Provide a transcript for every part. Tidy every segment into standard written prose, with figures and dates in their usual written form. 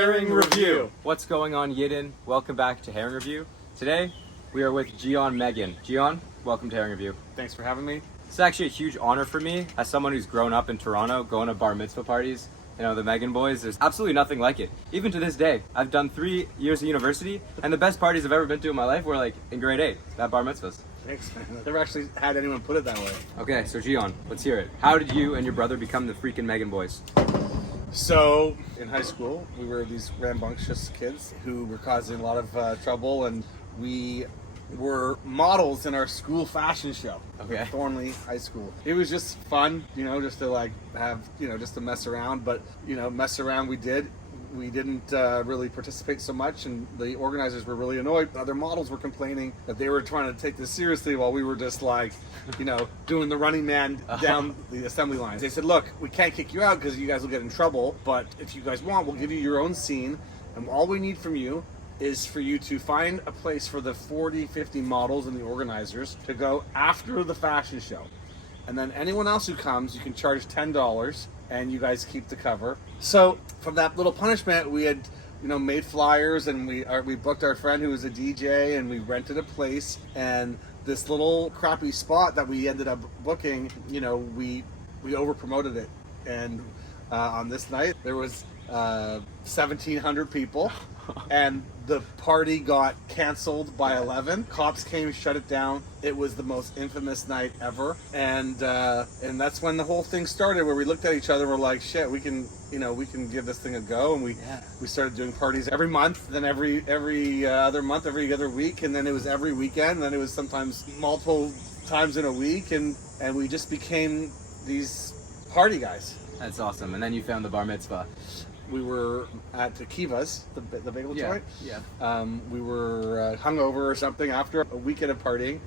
Herring Review. What's going on, Yidden? Welcome back to Herring Review. Today, we are with Gian Megan. Gian, welcome to Herring Review. Thanks for having me. It's actually a huge honor for me as someone who's grown up in Toronto, going to bar mitzvah parties. You know, the Magen Boys, there's absolutely nothing like it. Even to this day, I've done 3 years of university, and the best parties I've ever been to in my life were like in grade 8, at bar mitzvahs. Thanks, man. I've never actually had anyone put it that way. Okay, so Gian, let's hear it. How did you and your brother become the freaking Magen Boys? So, in high school, we were these rambunctious kids who were causing a lot of trouble, and we were models in our school fashion show. Okay. At Thornley High School. It was just fun, just to like have, just to mess around, but, mess around we did. We didn't really participate so much, and the organizers were really annoyed. Other models were complaining that they were trying to take this seriously while we were just like, doing the running man down the assembly lines. They said, look, we can't kick you out because you guys will get in trouble, but if you guys want, we'll give you your own scene, and all we need from you is for you to find a place for the 40, 50 models and the organizers to go after the fashion show. And then anyone else who comes, you can charge $10 and you guys keep the cover. So from that little punishment, we had, made flyers, and we booked our friend who was a DJ, and we rented a place, and this little crappy spot that we ended up booking, we over promoted it. And on this night, there was 1,700 people, and the party got canceled by 11. Cops came, shut it down. It was the most infamous night ever, and that's when the whole thing started. Where we looked at each other, and we're like, "Shit, we can give this thing a go." And we started doing parties every month, then every other month, every other week, and then it was every weekend. And then it was sometimes multiple times in a week, and we just became these party guys. That's awesome. And then you found the bar mitzvah. We were at Kiva's, the bagel joint. Yeah. We were hungover or something after a weekend of partying.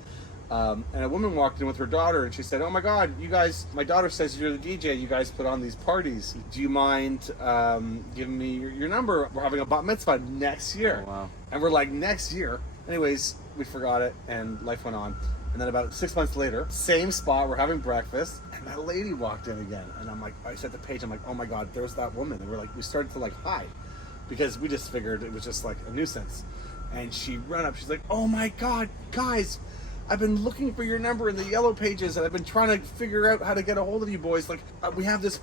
And a woman walked in with her daughter, and she said, "Oh my God, you guys, my daughter says you're the DJ. You guys put on these parties. Do you mind giving me your number? We're having a bat mitzvah next year." Oh, wow. And we're like, next year? Anyways, we forgot it, and life went on. And then about 6 months later, same spot, we're having breakfast, and that lady walked in again. And I'm like, I said to Paige, I'm like, oh my God, there's that woman. And we started to like hide, because we just figured it was just like a nuisance. And she ran up, she's like, oh my God, guys, I've been looking for your number in the yellow pages, and I've been trying to figure out how to get a hold of you boys. Like, we have this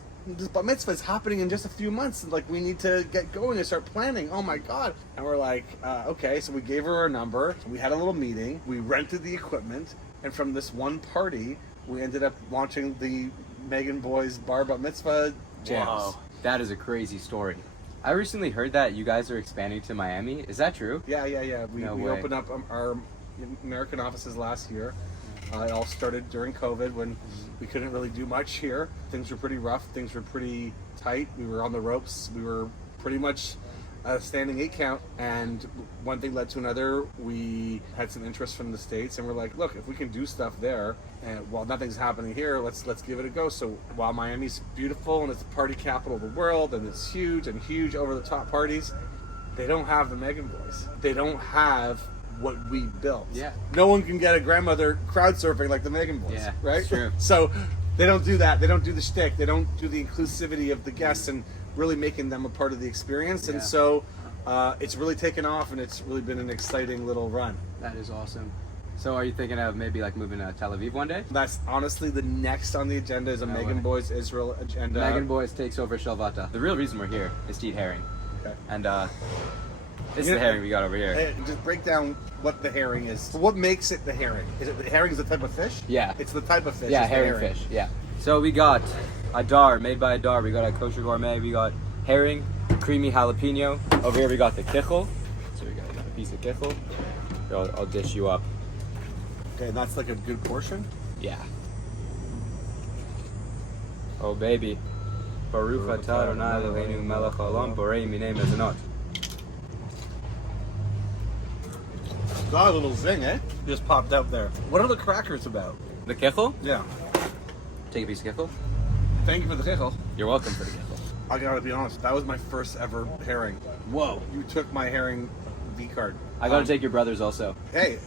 bar mitzvah is happening in just a few months, and like we need to get going and start planning. Oh my God. And we're like, okay. So we gave her our number, we had a little meeting, we rented the equipment, and from this one party we ended up launching the Magen Boys bar mitzvah jams. Wow. That is a crazy story. I recently heard that you guys are expanding to Miami. Is that true? Yeah. We way. opened up our American offices last year. It all started during COVID, when we couldn't really do much here. Things were pretty rough. Things were pretty tight. We were on the ropes. We were pretty much a standing 8 count. And one thing led to another. We had some interest from the States, and we're like, look, if we can do stuff there, and while nothing's happening here, let's give it a go. So while Miami's beautiful and it's the party capital of the world, and it's huge over the top parties, they don't have the Magen Boys. They don't have what we built. Yeah. No one can get a grandmother crowd surfing like the Magen Boys. Yeah, right? true. So they don't do that. They don't do the shtick. They don't do the inclusivity of the guests and really making them a part of the experience. And so it's really taken off, and it's really been an exciting little run. That is awesome. So are you thinking of maybe like moving to Tel Aviv one day? That's honestly the next on the agenda is a Magen Boys Israel agenda. Magen Boys takes over Shalvata. The real reason we're here is to eat herring. Okay. And this is the herring we got over here. Hey, just break down what the herring is. What makes it the herring? Is it the herring is the type of fish? Yeah. It's the type of fish. Yeah, it's the herring fish. Yeah. So we got a dar made by a dar. We got a kosher gourmet. We got herring, creamy jalapeno. Over here we got the kichel. So we got a piece of kichel. So I'll dish you up. Okay, and that's like a good portion? Yeah. Oh baby. Baruch atah Adonai Eloheinu melech haolam borei minei mezonot. Got a little zing, eh? Just popped up there. What are the crackers about? The kichel? Yeah. Take a piece of kichel. Thank you for the kichel. You're welcome for the kichel. I gotta be honest, that was my first ever herring. Whoa. You took my herring V card. I gotta take your brother's also. Hey,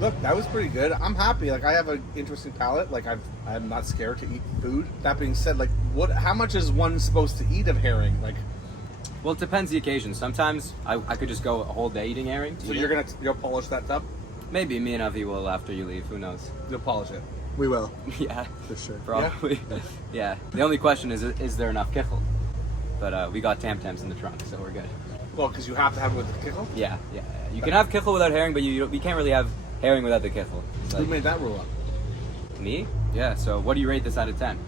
look, that was pretty good. I'm happy. Like, I have an interesting palate. Like, I'm not scared to eat food. That being said, like, how much is one supposed to eat of herring? Like, Well, it depends the occasion. Sometimes I could just go a whole day eating herring. So eat it. you'll polish that up? Maybe me and Avi will after you leave. Who knows? You'll polish it. We will, Yeah, for sure. probably. Yeah. The only question is there enough kichel? But we got tam-tams in the trunk, so we're good. Well, because you have to have it with the kichel? Yeah. You can have kichel without herring, but you can't really have herring without the kichel. It's Who like, made that rule up? me? Yeah. So what do you rate this out of 10?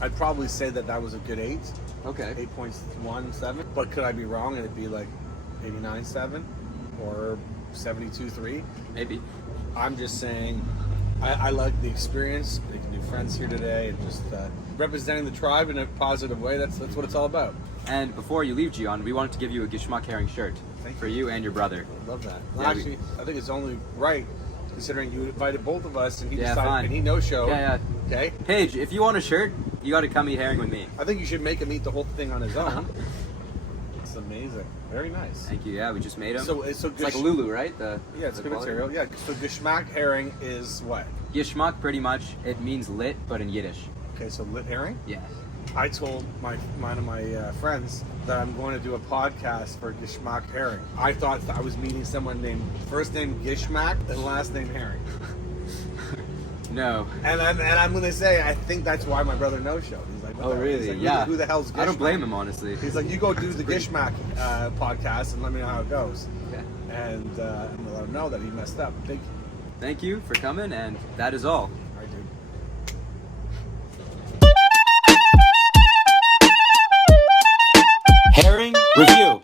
I'd probably say that was a good 8. Okay. 8.17. But could I be wrong and it'd be like 89.7 or 72.3? Maybe. I'm just saying I like the experience, making new friends here today, and just representing the tribe in a positive way. That's what it's all about. And before you leave, Gian, we wanted to give you a Gishmak herring shirt Thank for you and your brother. I love that. Yeah, Actually, I think it's only right, considering you invited both of us and he Yeah, decided fine. and he no-showed. Yeah. Okay? Paige, if you want a shirt, you got to come eat herring with me. I think you should make him eat the whole thing on his own. It's amazing. Very nice. Thank you. Yeah, we just made them. So It's like a Lulu, right? Yeah, it's the good quality. material. Yeah. So Geschmack herring is what? Gishmak, pretty much, it means lit, but in Yiddish. Okay, so lit herring. Yeah. I told one of my friends that I'm going to do a podcast for Geschmack herring. I thought I was meeting someone named first name Geschmack and last name Herring. No. And I'm going to say I think that's why my brother no-showed. He's like, what Oh, the hell? really? He's like, Yeah. Who the hell's Geschmack? I don't blame him, honestly. He's like, you go do the Geschmack podcast and let me know how it goes. Okay. And I'm going to let him know that he messed up. Thank you. Thank you for coming, and that is all.